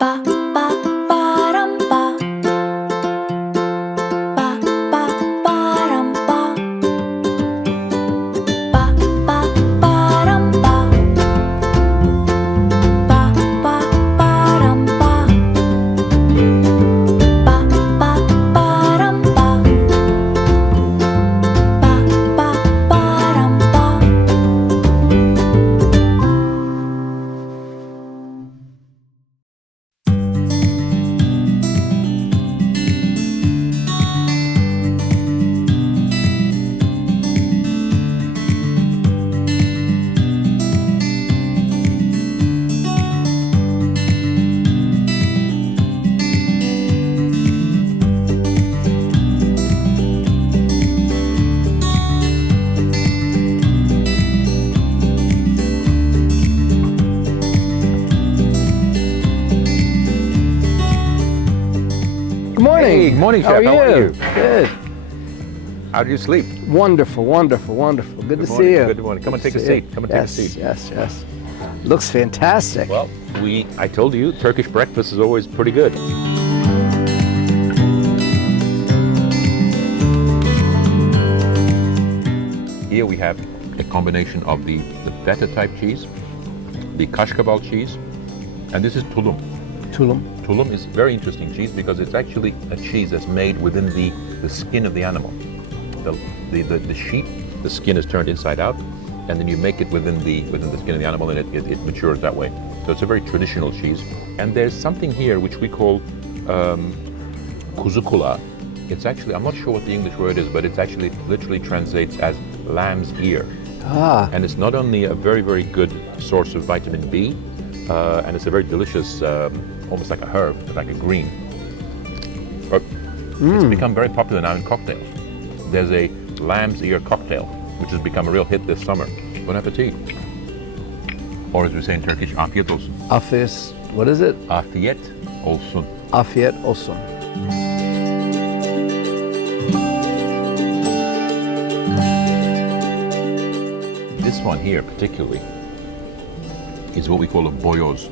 Ba ba ba dum ba. Ba ba ba dum ba. Ba ba ba dum ba. Ba ba ba dum ba. Ba ba ba dum ba. Ba ba ba dum ba. Good morning. Hey, good morning, How Chef. How are you? Good. How do you sleep? Wonderful, wonderful, wonderful. Good to morning, see you. good morning. Come and Good take to a see you. seat. Come and take a seat. Yes, yes. Looks fantastic. Well, I told you, Turkish breakfast is always pretty good. Here we have a combination of the feta type cheese, the kashkabal cheese, and this is tulum. Tulum. Tulum is very interesting cheese because it's actually a cheese that's made within the skin of the animal. The sheep, the skin is turned inside out, and then you make it within the skin of the animal, and it matures that way. So it's a very traditional cheese. And there's something here which we call kuzu kulağı. It's actually, I'm not sure what the English word is, but it's actually literally translates as lamb's ear. Ah, And it's not only a very, very good source of vitamin B, and it's a very delicious, almost like a herb, like a green. It's become very popular now in cocktails. There's a lamb's ear cocktail, which has become a real hit this summer. Bon appetit. Or as we say in Turkish, afiyet olsun. afiyet. What is it? Afiyet olsun. Afiyet olsun. This one here particularly is what we call a boyoz.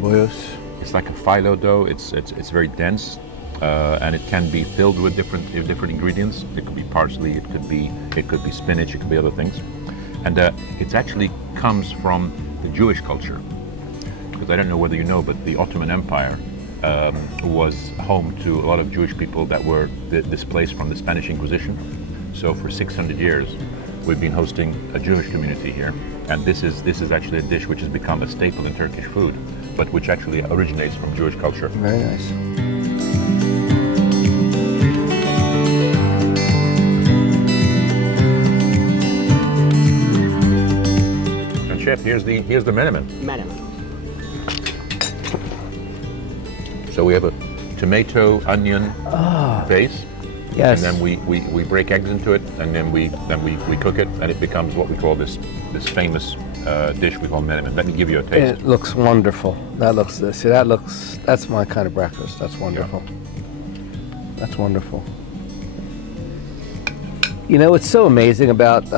Boyos. It's like a phyllo dough. It's very dense, and it can be filled with different ingredients. It could be parsley. It could be spinach. It could be other things, and it actually comes from the Jewish culture. Because I don't know whether you know, but the Ottoman Empire was home to a lot of Jewish people that were displaced from the Spanish Inquisition. So for 600 years, we've been hosting a Jewish community here, and this is actually a dish which has become a staple in Turkish food, but which actually originates from Jewish culture. Very nice. And chef, here's the menemen. So we have a tomato onion base. Yes. And then we break eggs into it, and then we cook it, and it becomes what we call this famous dish we call menemen. Let me give you a taste. It looks wonderful. That's my kind of breakfast. That's wonderful. That's wonderful. You know, what's so amazing about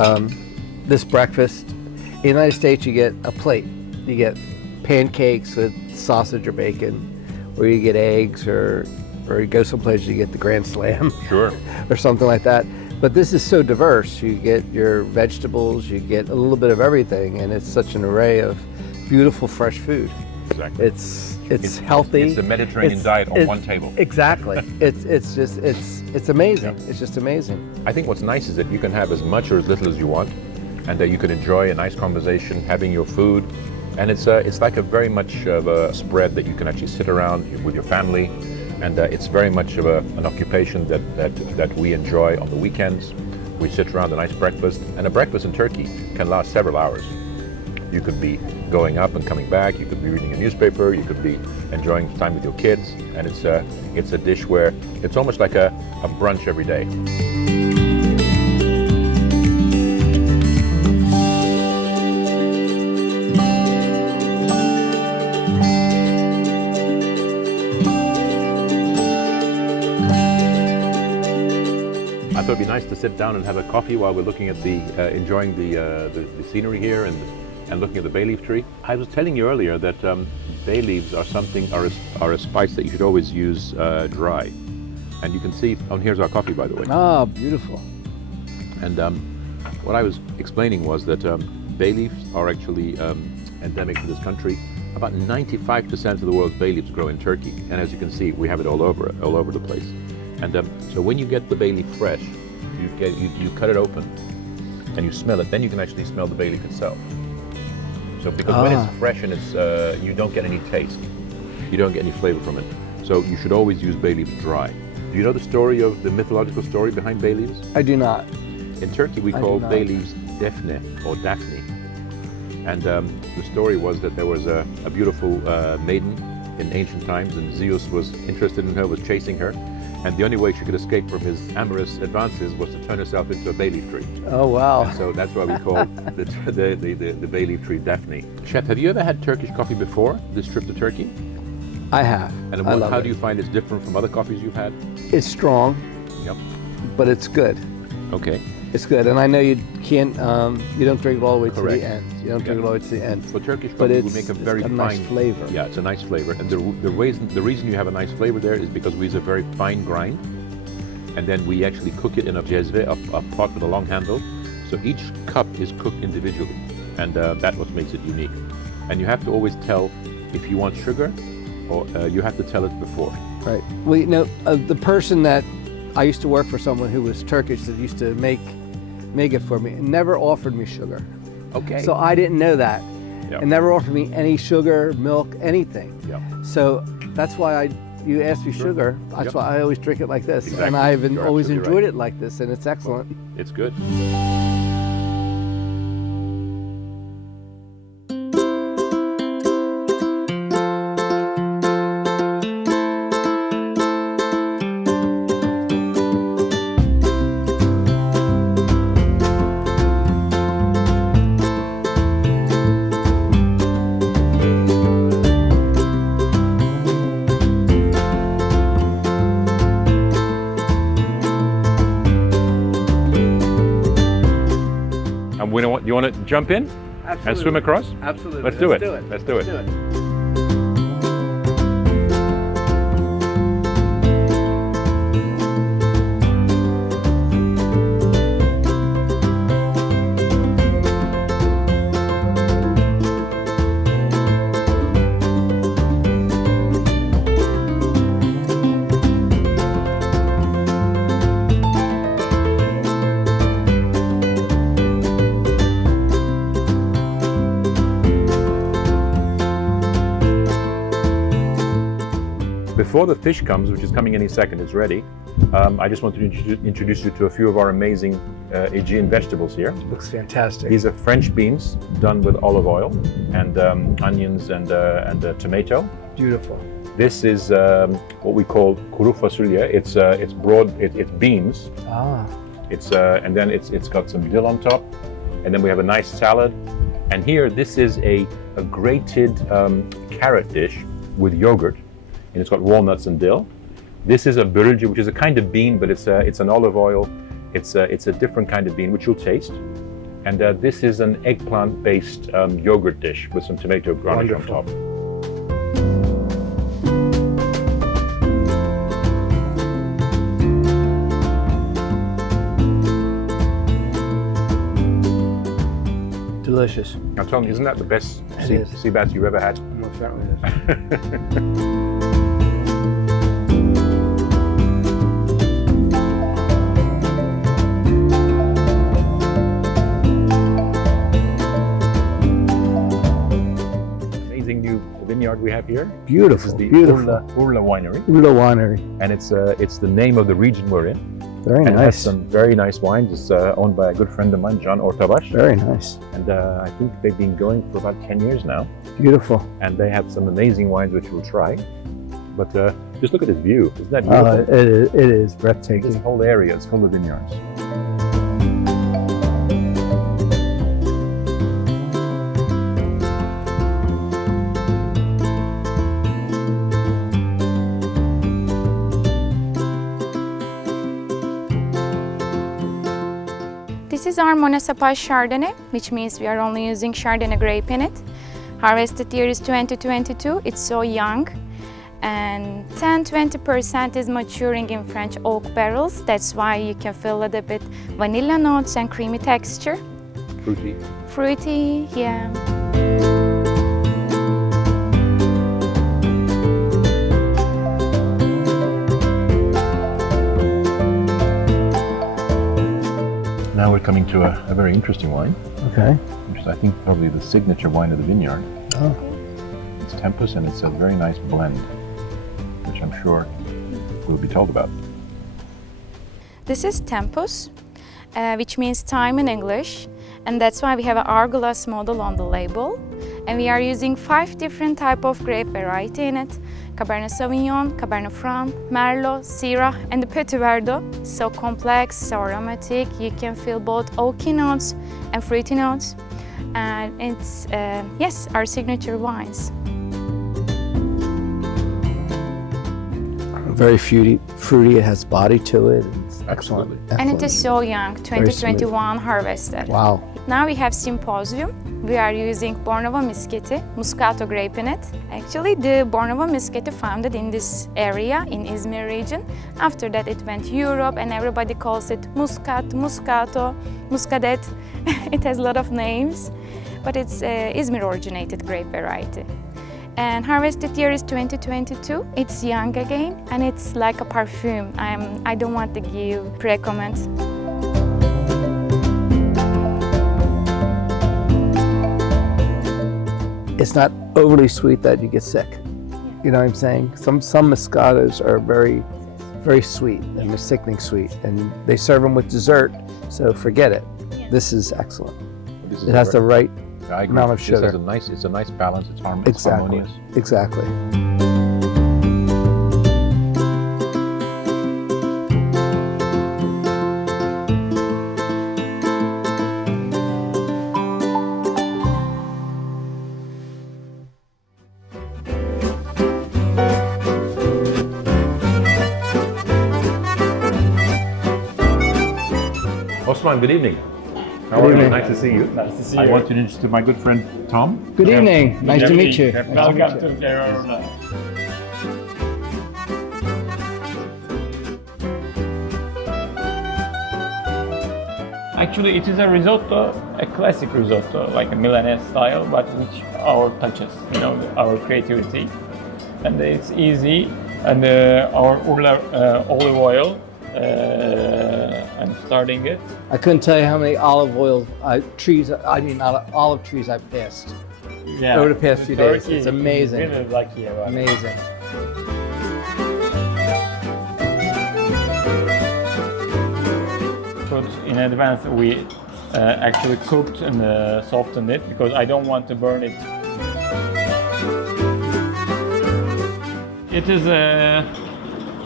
this breakfast, in the United States you get a plate. You get pancakes with sausage or bacon, or you get eggs, or you go someplace you get the Grand Slam. Sure. Or something like that. But this is so diverse. You get your vegetables, you get a little bit of everything, and it's such an array of beautiful fresh food. Exactly. It's healthy. It's the Mediterranean diet on one table. Exactly. It's amazing. Yeah. It's just amazing. I think what's nice is that you can have as much or as little as you want, and that you can enjoy a nice conversation, having your food, and it's like a very much of a spread that you can actually sit around with your family. And it's very much of an occupation that we enjoy on the weekends. We sit around a nice breakfast, and a breakfast in Turkey can last several hours. You could be going up and coming back. You could be reading a newspaper. You could be enjoying time with your kids, and it's a dish where it's almost like a brunch every day. I thought it'd be nice to sit down and have a coffee while we're looking at enjoying the scenery here and and looking at the bay leaf tree. I was telling you earlier that bay leaves are a spice that you should always use dry. And you can see, here's our coffee, by the way. Ah, beautiful. And what I was explaining was that bay leaves are actually endemic to this country. About 95% of the world's bay leaves grow in Turkey, and as you can see, we have it all over the place. And so when you get the bay leaf fresh, you cut it open and you smell it. Then you can actually smell the bay leaf itself. So because when it's fresh and you don't get any taste, you don't get any flavor from it. So you should always use bay leaves dry. Do you know the mythological story behind bay leaves? I do not. In Turkey, we call bay leaves defne or daphne. And the story was that there was a beautiful maiden in ancient times, and Zeus was interested in her, was chasing her, and the only way she could escape from his amorous advances was to turn herself into a bay leaf tree. Oh, wow. And so that's why we call the bay leaf tree Daphne. Chef, have you ever had Turkish coffee before this trip to Turkey? I have. And how do you find it's different from other coffees you've had? It's strong, Yep. but it's good. Okay. It's good, and I know you can't. You don't drink it all the way Correct. to the end. You don't drink it all the way to the end. Well, Turkish But coffee will make a very got a fine nice flavor. Yeah, it's a nice flavor, and the reason you have a nice flavor there is because we use a very fine grind, and then we actually cook it in a jezve, a pot with a long handle. So each cup is cooked individually, and that's what makes it unique. And you have to always tell if you want sugar, or you have to tell it before. Right. Well, you know, the person that I used to work for, someone who was Turkish that used to make it for me, and never offered me sugar. Okay. So I didn't know that, Yep. and never offered me any sugar, milk, anything. Yep. So that's why you asked me sugar. That's Yep. why I always drink it like this, Exactly. and I've You're always absolutely enjoyed right. it like this, and it's excellent. It's good. You want to jump in and swim across? Absolutely. Let's do it. Let's do it. Before the fish comes, which is coming any second, it's ready. I just want to introduce you to a few of our amazing Aegean vegetables here. Looks fantastic. These are French beans done with olive oil and onions and tomato. Beautiful. This is what we call kuru fasulye. It's broad. It's beans. And then it's got some dill on top, and then we have a nice salad. And here, this is a grated carrot dish with yogurt. And it's got walnuts and dill. This is a börülce, which is a kind of bean, but it's an olive oil. It's a different kind of bean, which you'll taste. And this is an eggplant-based yogurt dish with some tomato garnish on top. Delicious. Now, Tom, isn't that the best It is. sea bass you've ever had? Most certainly is. Amazing new vineyard we have here. Beautiful. This is the Beautiful. Urla Winery, Ulo Winery. and it's the name of the region we're in. Very And it has nice. some very nice wines. It's owned by a good friend of mine, John Ortavaş. Very nice. And I think they've been going for about 10 years now. Beautiful. And they have some amazing wines which we'll try. But just look at this view. Isn't that Oh, beautiful? it is This breathtaking. whole area is full of vineyards. This This is our Municipal Chardonnay, which means we are only using Chardonnay grape in it. Harvested year is 2022, it's so young. And 10-20% is maturing in French oak barrels. That's why you can feel a little bit vanilla notes and creamy texture. Fruity. Fruity, yeah. Now we're coming to a very interesting wine, Okay. which is I think probably the signature wine of the vineyard. Oh. It's Tempus and it's a very nice blend, which I'm sure we'll be told about. This is Tempus, which means time in English. And that's why we have an hourglass model on the label. And we are using 5 different type of grape variety in it. Cabernet Sauvignon, Cabernet Franc, Merlot, Syrah, and the Petit Verdot. So complex, so aromatic. You can feel both oaky notes and fruity notes. And it's, yes, our signature wines. Very fruity. It has body to it. It's excellent. Absolutely. And it Excellent. is so young, 2021 harvested. Wow. Now we have Symposium. We are using Bornova Muscati, Muscato grape in it. Actually, the Bornova Muscati founded in this area, in Izmir region. After that, it went Europe, and everybody calls it Muscat, Muscato, Muscadet. It has a lot of names, but it's Izmir-originated grape variety. And harvested year is 2022. It's young again, and it's like a perfume. I don't want to give pre-comments. It's not overly sweet that you get sick. You know what I'm saying? Some Moscatos are very, very sweet and they're sickening sweet, and they serve them with dessert. So forget it. This is excellent. This is It has the right I agree. amount of This sugar. has it's a nice balance. It's Exactly. harmonious. Exactly. Osman, good evening. How Good are you? evening. Nice to see you. Nice to see I you. want to introduce to my good friend Tom. Good evening. Nice to meet you. Welcome to Verona. Actually, it is a risotto, a classic risotto, like a Milanese style, but with our touches, you know, our creativity. And it's easy. And our olive oil, I'm starting it. I couldn't tell you how many olive trees I've passed. Yeah. Over the past few days. Turkey It's is amazing. Really lucky about it. Amazing. But in advance, we actually cooked and softened it because I don't want to burn it. It is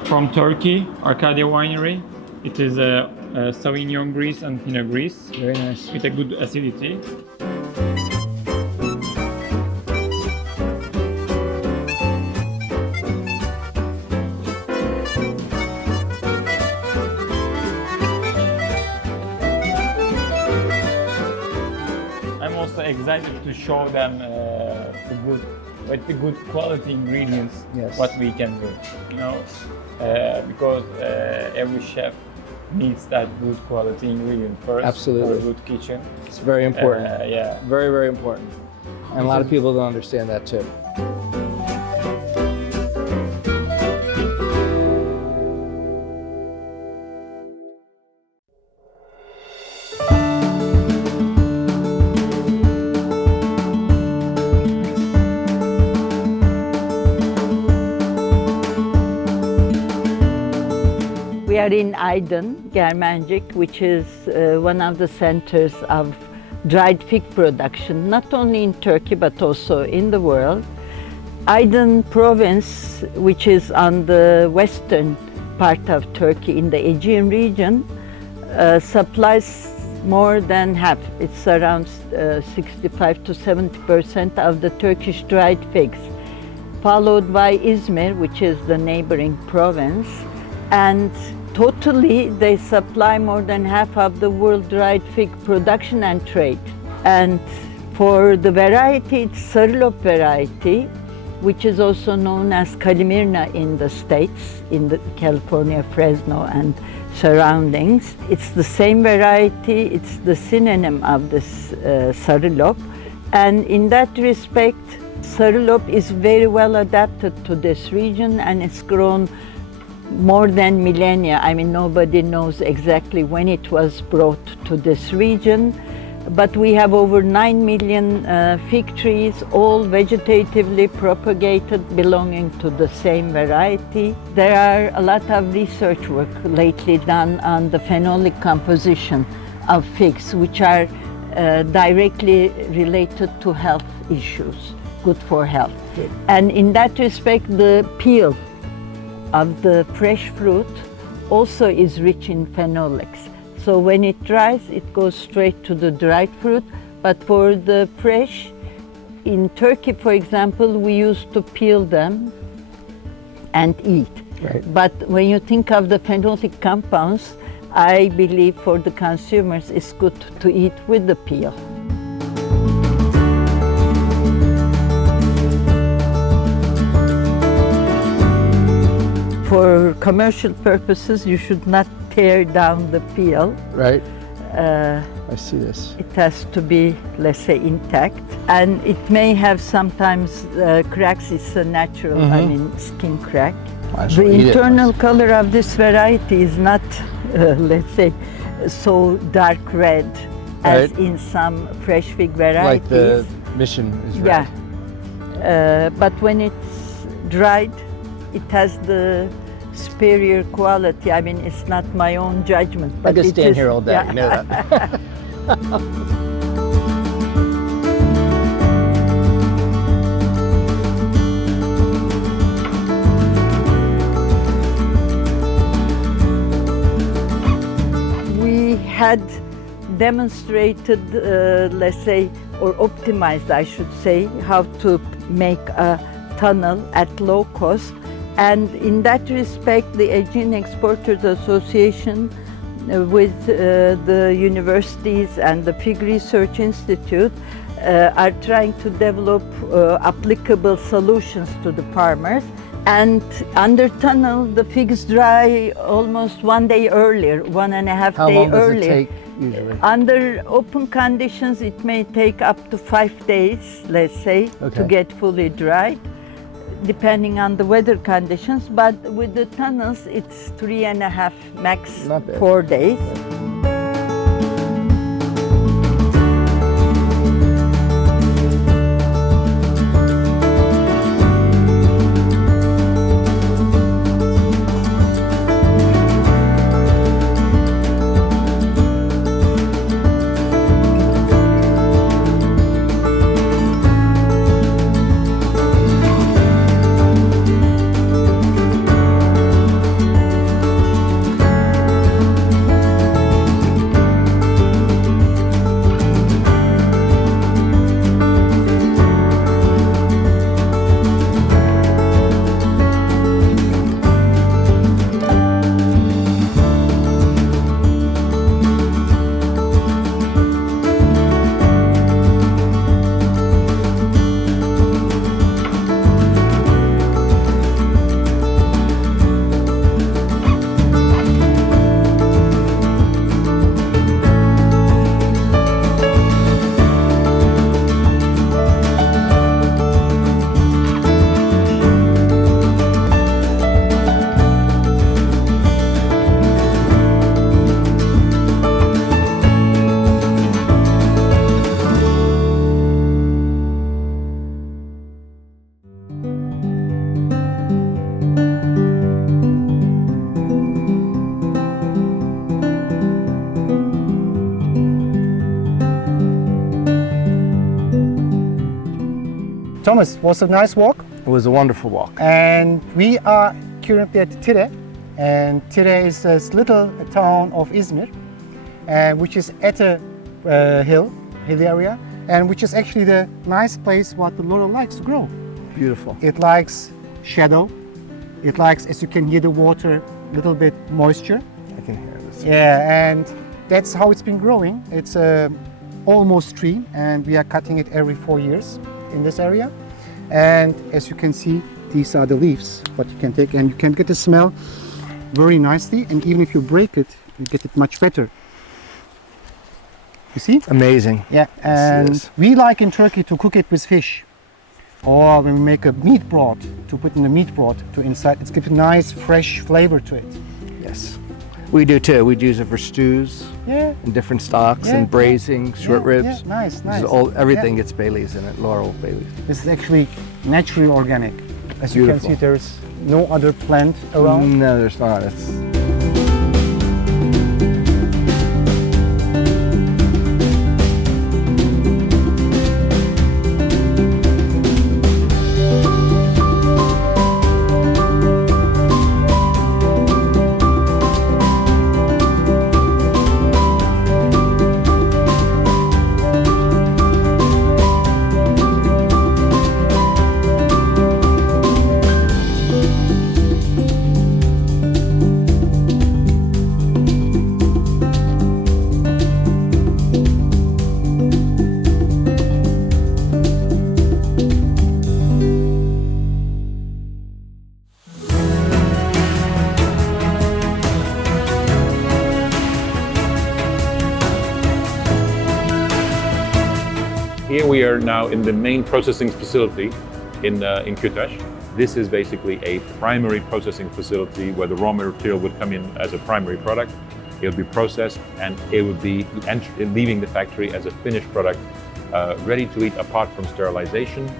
from Turkey, Arcadia Winery. It is a Sauvignon Gris and Pinot Gris Very nice. with a good acidity. I'm also excited to show them the good quality ingredients, Yes. what we can do, you know, because every chef needs that good quality ingredient first Absolutely. for a good kitchen. It's very important. Yeah. Very, very important. And a lot of people don't understand that too. We are in Aydın, Germencik, which is one of the centers of dried fig production, not only in Turkey but also in the world. Aydın province, which is on the western part of Turkey in the Aegean region, supplies more than half. It's around 65 to 70% of the Turkish dried figs, followed by Izmir, which is the neighboring province, and totally, they supply more than half of the world dried fig production and trade. And for the variety, it's Sarılop variety, which is also known as Kalimyrna in the States, in the California, Fresno, and surroundings. It's the same variety, it's the synonym of this Sarılop. And in that respect, Sarılop is very well adapted to this region, and it's grown more than millennia. I mean, nobody knows exactly when it was brought to this region, but we have over 9 million fig trees, all vegetatively propagated, belonging to the same variety. There are a lot of research work lately done on the phenolic composition of figs, which are directly related to health issues, good for health. Good. And in that respect, the peel of the fresh fruit also is rich in phenolics. So when it dries, it goes straight to the dried fruit. But for the fresh, in Turkey, for example, we used to peel them and eat. Right. But when you think of the phenolic compounds, I believe for the consumers it's good to eat with the peel. For commercial purposes, you should not tear down the peel. Right. I see this. It has to be, let's say, intact. And it may have sometimes cracks. It's a natural, I mean, skin crack. Might as The well eat it. internal color of this variety is not, let's say, so dark red as Right. in some fresh fig varieties. Like the mission is red. Yeah. But when it's dried, it has the superior quality. I mean, it's not my own judgment. I But could it stand is- here all day, yeah. you know that. We had demonstrated, let's say, or optimized, I should say, how to make a tunnel at low cost. And in that respect, the Aegean Exporters Association with the universities and the Fig Research Institute are trying to develop applicable solutions to the farmers. And under tunnel, the figs dry almost 1 day earlier, 1.5 How day long does earlier. it take usually? Under open conditions, it may take up to 5 days, let's say, to Okay. get fully dried, depending on the weather conditions. But with the tunnels, it's 3.5, max Not bad. 4 days. Thomas, was a nice walk, It was a wonderful walk. and we are currently at Tire, and Tire is this little town of Izmir, which is at a hilly area, and which is actually the nice place what the laurel likes to grow. Beautiful. It likes shadow, it likes, as you can hear the water, little bit moisture, I can hear this. Yeah, and that's how it's been growing. It's a almost tree, and we are cutting it every 4 years in this area. And as you can see, these are the leaves, what you can take, and you can get the smell very nicely. And even if you break it, you get it much better. You see? Amazing. Yeah, and this. we like in Turkey to cook it with fish. Or when we make a meat broth, to put in the meat broth to inside, it's give a nice fresh flavor to it. Yes. We do too. We'd use it for stews Yeah. and different stocks Yeah, and braising, short yeah, ribs. yeah, nice, This nice. is everything Yeah. gets bay leaves in it, laurel bay leaves. This is actually naturally organic. As you can Beautiful. see, there's no other plant around. No, there's not. It's Here we are now in the main processing facility in Kutash. This is basically a primary processing facility where the raw material would come in as a primary product. It would be processed and it would be leaving the factory as a finished product, ready to eat apart from sterilization,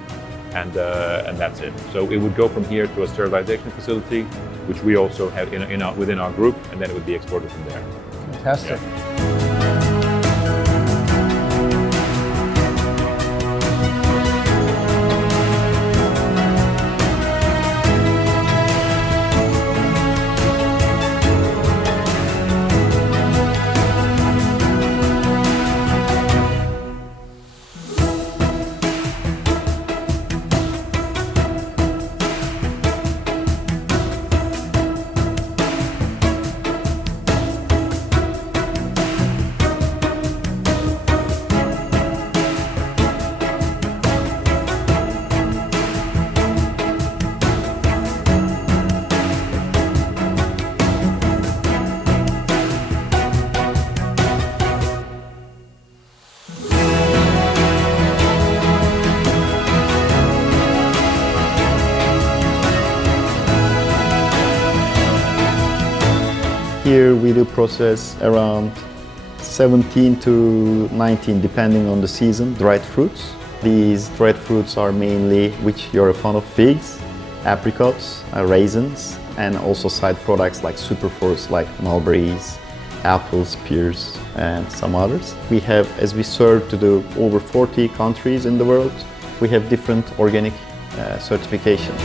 and that's it. So it would go from here to a sterilization facility, which we also have within our group, and then it would be exported from there. fantastic. Here we do process around 17 to 19, depending on the season, dried fruits. These dried fruits are mainly, which you're fond of, figs, apricots, raisins, and also side products like superfruits like mulberries, apples, pears, and some others. We have, as we serve to the over 40 countries in the world, we have different organic certifications.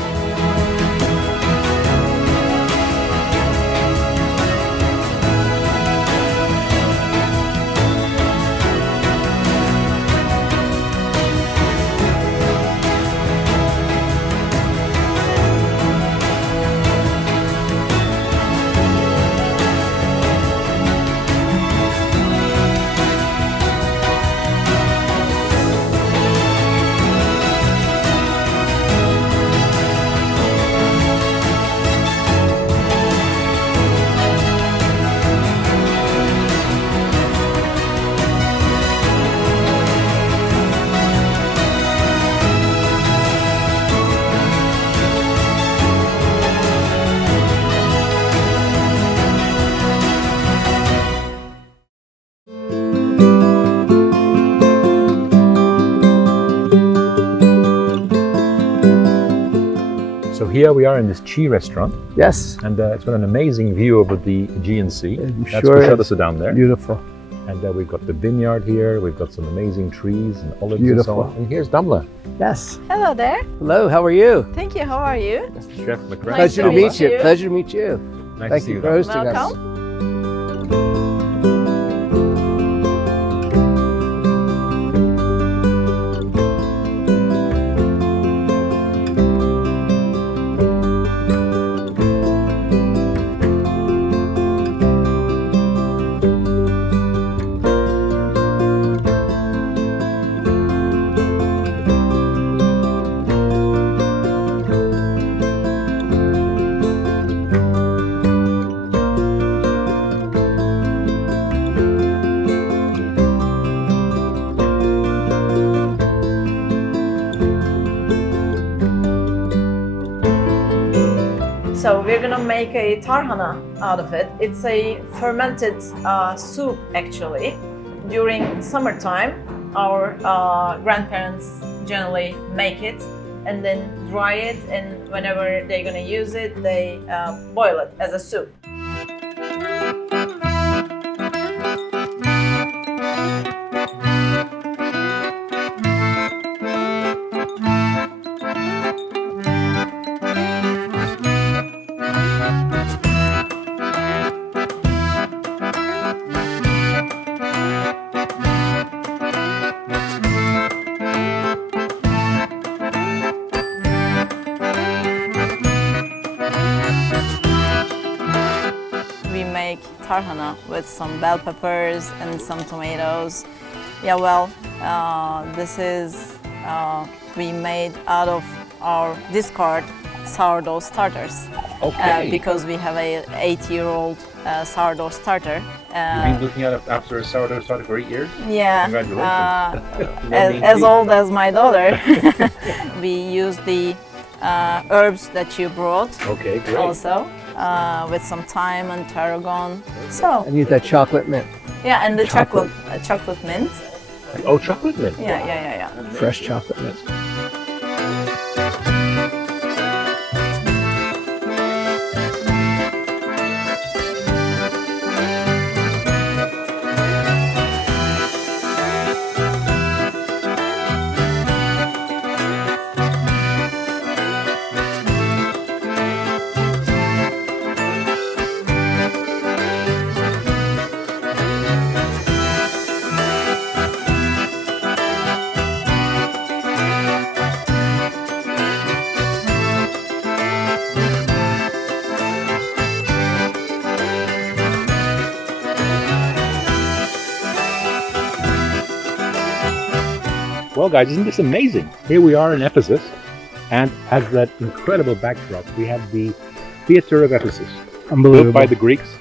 So here we are in this Chi restaurant, Yes. and it's got an amazing view over the Aegean Sea. That's sure is. Turkishtastes down there. Beautiful. And we've got the vineyard here, we've got some amazing trees and olives and Beautiful. so on. And here's Damla, Yes. Hello there. Hello, how are you? Thank you. How are you? Chef Macrina. Pleasure to meet you. Pleasure to meet you. Nice Thank to see you you. for Damla. hosting us. Welcome. So we're gonna make a tarhana out of it. It's a fermented soup actually. During summertime, our grandparents generally make it and then dry it, and whenever they're gonna use it, they boil it as a soup. We make tarhana with some bell peppers and some tomatoes. Yeah, well, this is we made out of our discard sourdough starters. Okay. Because we have a 8-year-old sourdough starter. You've been looking at it after a sourdough started for 8 years? Yeah, Congratulations. as old as my daughter. We use the herbs that you brought Okay, great. also with some thyme and tarragon. So And use that chocolate mint, yeah, and the chocolate mint. Oh, chocolate mint. Yeah. fresh chocolate mint. Well, guys, isn't this amazing? Here we are in Ephesus, and as that incredible backdrop, we have the Theater of Ephesus, built by the Greeks,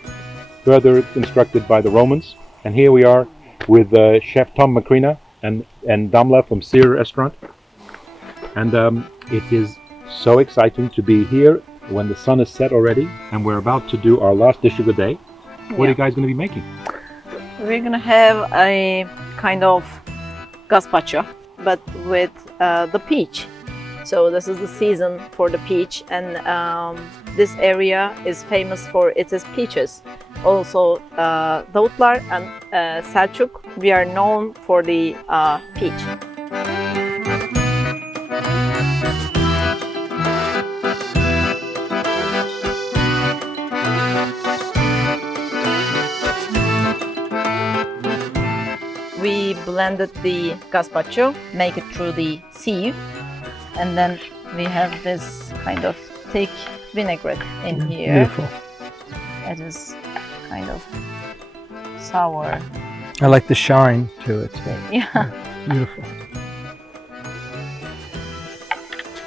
further constructed by the Romans. And here we are with Chef Tom Macrina and Damla from Sear Restaurant. And it is so exciting to be here when the sun is set already, and we're about to do our last dish of the day. What are you guys going to be making? We're gonna have a kind of gazpacho, but with the peach. So this is the season for the peach, and this area is famous for its peaches. Also, Davutlar and Selçuk, we are known for the peach. We blended the gazpacho, make it through the sieve, and then we have this kind of thick vinaigrette in here. Beautiful. It is kind of sour. I like the shine to it. Yeah. Beautiful.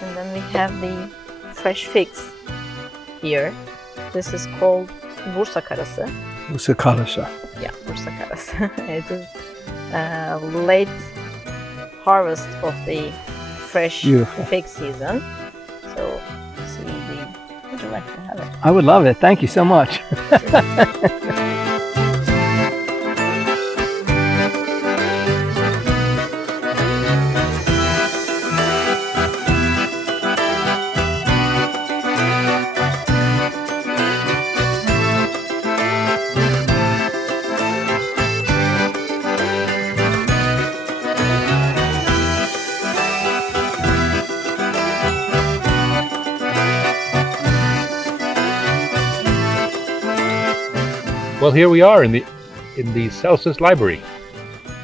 And then we have the fresh figs here. This is called Bursa karası. Usakalasa. Yeah, Bursa karası. It is late harvest of the fresh Beautiful. fig season. So, see would you like to have it? I would love it. Thank you so much. Well, here we are in the Celsus Library.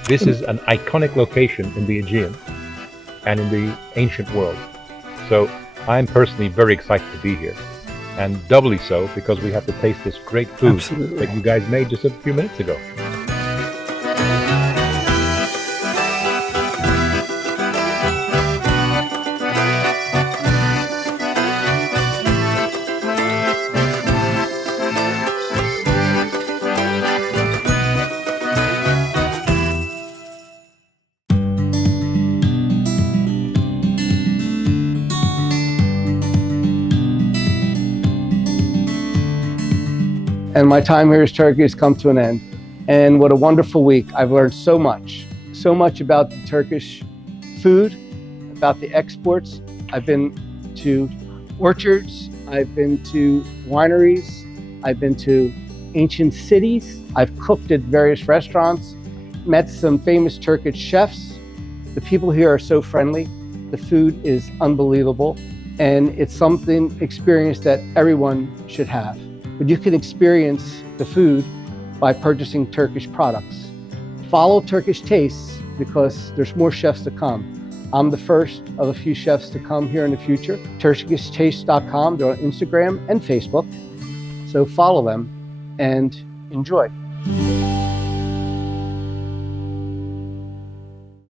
This is an iconic location in the Aegean and in the ancient world. So I'm personally very excited to be here, and doubly so because we have to taste this great food Absolutely. that you guys made just a few minutes ago. and my time here in Turkey has come to an end. And what a wonderful week. I've learned so much about the Turkish food, about the exports. I've been to orchards, I've been to wineries, I've been to ancient cities, I've cooked at various restaurants, met some famous Turkish chefs. The people here are so friendly, the food is unbelievable, and it's something experience that everyone should have. But you can experience the food by purchasing Turkish products. Follow Turkishtastes because there's more chefs to come. I'm the first of a few chefs to come here in the future. Turkishtastes.com, they're on Instagram and Facebook. So follow them and enjoy.